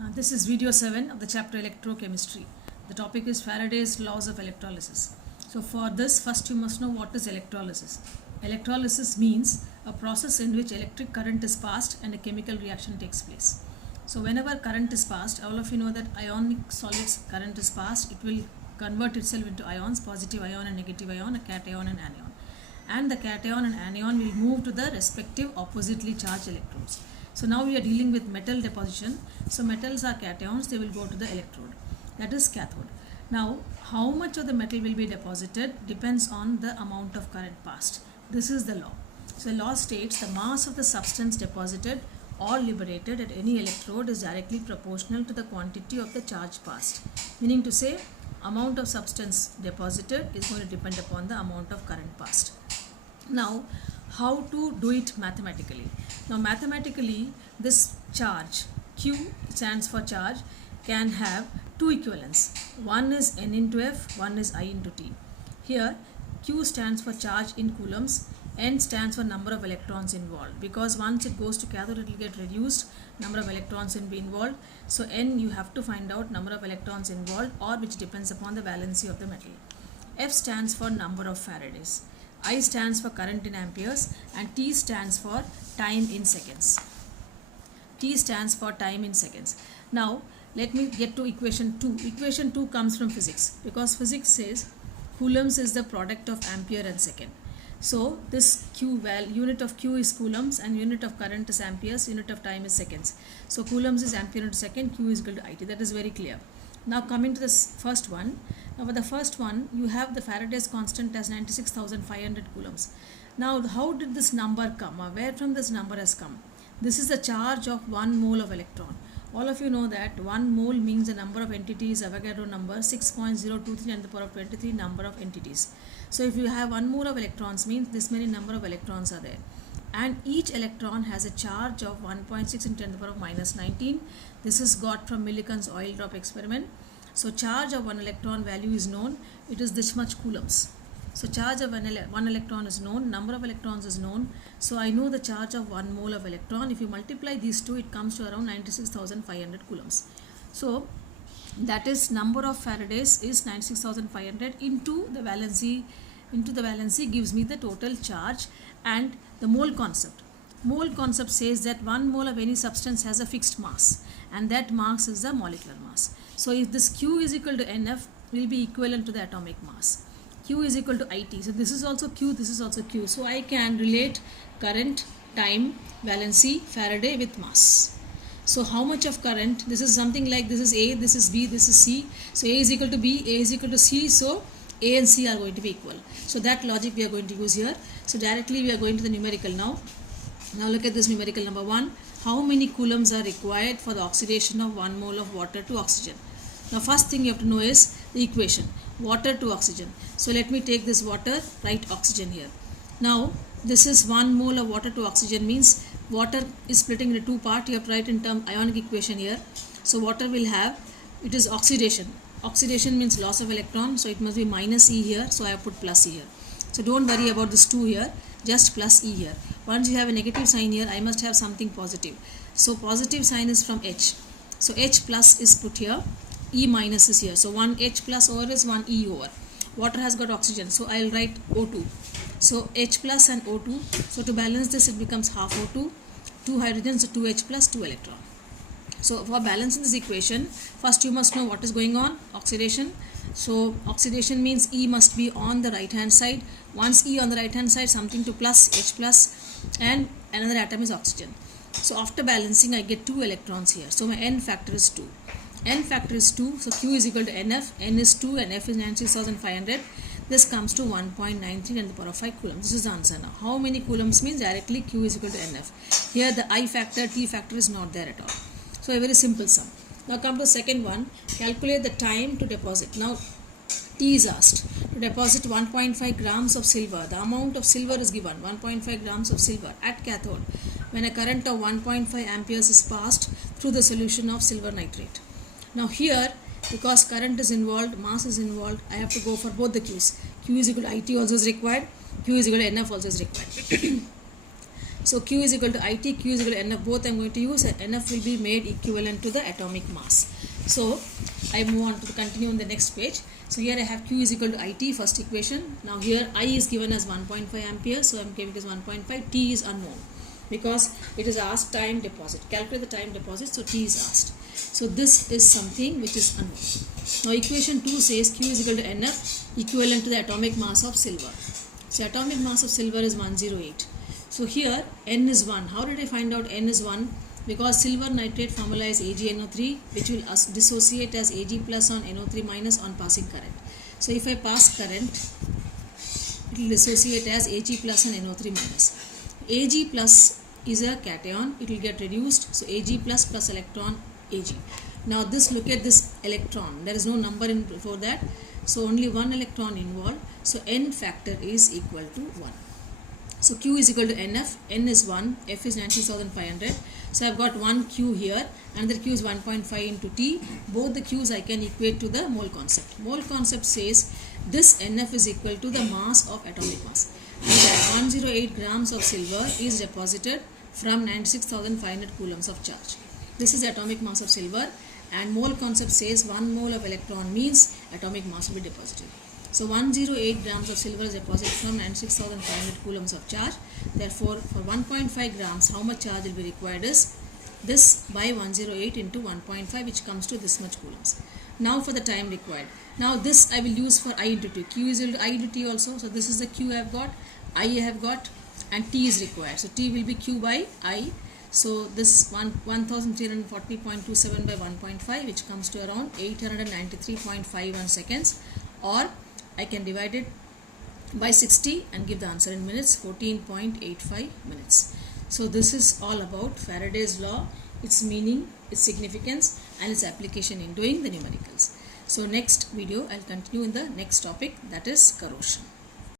This is video 7 of the chapter Electrochemistry. The topic is Faraday's laws of electrolysis. So for this, first you must know what is electrolysis. Electrolysis means a process in which electric current is passed and a chemical reaction takes place. So whenever current is passed, all of you know that ionic solids current is passed, it will convert itself into ions, positive ion and negative ion, a cation and anion. And the cation and anion will move to the respective oppositely charged electrodes. So now we are dealing with metal deposition. So metals are cations, they will go to the electrode, that is cathode. Now how much of the metal will be deposited depends on the amount of current passed. This is the law. So the law states the mass of the substance deposited or liberated at any electrode is directly proportional to the quantity of the charge passed. Meaning to say, amount of substance deposited is going to depend upon the amount of current passed. Now, how to do it mathematically? Now, mathematically, this charge, Q stands for charge, can have two equivalents. One is N into F, one is I into T. Here, Q stands for charge in coulombs, N stands for number of electrons involved, because once it goes to cathode, it will get reduced, number of electrons will be involved. So, N you have to find out number of electrons involved, or which depends upon the valency of the metal. F stands for number of Faradays. I stands for current in amperes, and T stands for time in seconds. T stands for time in seconds. Now let me get to equation 2. Equation 2 comes from physics, because physics says coulombs is the product of ampere and second. So this Q unit of Q is coulombs and unit of current is amperes, unit of time is seconds. So coulombs is ampere into second, Q is equal to IT. That is very clear. Now coming to this first one. Now for the first one, you have the Faraday's constant as 96,500 coulombs. Now how did this number come, or where from this number has come? This is the charge of 1 mole of electron. All of you know that 1 mole means the number of entities, Avogadro number, 6.023 10 to the power of 23 number of entities. So if you have 1 mole of electrons, means this many number of electrons are there. And each electron has a charge of 1.6 in 10 to the power of minus 19. This is got from Millikan's oil drop experiment. So charge of 1 electron value is known, it is this much coulombs. So charge of 1 electron is known, number of electrons is known. So I know the charge of 1 mole of electron. If you multiply these two, it comes to around 96,500 coulombs. So that is number of Faradays is 96,500 into the valency gives me the total charge. And the mole concept. Mole concept says that 1 mole of any substance has a fixed mass, and that mass is the molecular mass. So if this Q is equal to NF, will be equivalent to the atomic mass. Q is equal to IT. So this is also Q, this is also Q. So I can relate current, time, valency, Faraday with mass. So how much of current? This is something like this is A, this is B, this is C. So A is equal to B, A is equal to C. So A and C are going to be equal. So that logic we are going to use here. So directly we are going to the numerical now. Now look at this numerical number 1. How many coulombs are required for the oxidation of 1 mole of water to oxygen? Now first thing you have to know is the equation. Water to oxygen. So let me take this water, write oxygen here. Now this is 1 mole of water to oxygen, means water is splitting into 2 parts. You have to write in term ionic equation here. So water will have, it is oxidation. Oxidation means loss of electron, so it must be minus E here, so I have put plus E here. So don't worry about this 2 here, just plus E here. Once you have a negative sign here, I must have something positive. So positive sign is from H. So H plus is put here, E minus is here. So 1 H plus over is 1 E over. Water has got oxygen, so I will write O2. So H plus and O2. So to balance this, it becomes half O2, 2 hydrogens, so 2H plus 2 electron. So for balancing this equation, first you must know what is going on, oxidation. So oxidation means E must be on the right hand side. Once E on the right hand side, something to plus, H plus, and another atom is oxygen. So after balancing, I get 2 electrons here. So my N factor is 2. N factor is 2, so Q is equal to NF. N is 2 and F is 96,500. This comes to 1.93 10 to the power of 5 coulombs. This is the answer now. How many coulombs means directly Q is equal to NF. Here the I factor, T factor is not there at all. So a very simple sum. Now come to the second one. Calculate the time to deposit. Now T is asked to deposit 1.5 grams of silver. The amount of silver is given, 1.5 grams of silver at cathode when a current of 1.5 amperes is passed through the solution of silver nitrate. Now here, because current is involved, mass is involved, I have to go for both the Q's. Q is equal to IT also is required, Q is equal to NF also is required. So Q is equal to IT, Q is equal to NF, both I'm going to use, and NF will be made equivalent to the atomic mass. So I move on to continue on the next page. So here I have Q is equal to IT, first equation. Now here I is given as 1.5 ampere, so I'm giving it as 1.5. T is unknown because it is asked time deposit. Calculate the time deposit, so T is asked. So this is something which is unknown. Now equation 2 says Q is equal to NF equivalent to the atomic mass of silver. So atomic mass of silver is 108. So here N is 1. How did I find out N is 1? Because silver nitrate formula is AgNO3, which will dissociate as Ag plus on NO3 minus on passing current. So if I pass current, it will dissociate as Ag plus on NO3 minus. Ag plus is a cation, it will get reduced, so Ag plus electron Ag. Now this, look at this electron, there is no number in before that, so only one electron involved, so N factor is equal to 1. So Q is equal to NF, N is 1, F is 96,500. So I have got one Q here, another Q is 1.5 into T. Both the Q's I can equate to the mole concept. Mole concept says this NF is equal to the mass of atomic mass. And that 108 grams of silver is deposited from 96,500 coulombs of charge. This is the atomic mass of silver, and mole concept says 1 mole of electron means atomic mass will be deposited. So 108 grams of silver is deposited from 96,500 coulombs of charge. Therefore, for 1.5 grams, how much charge will be required is this by 108 into 1.5, which comes to this much coulombs. Now for the time required. Now this I will use for I into T. Q is equal to I into T also. So this is the Q I have got, I have got, and T is required. So T will be Q by I. So this 1340.27 by 1.5, which comes to around 893.51 seconds, or I can divide it by 60 and give the answer in minutes, 14.85 minutes. So this is all about Faraday's law, its meaning, its significance, and its application in doing the numericals. So next video I'll continue in the next topic, that is corrosion.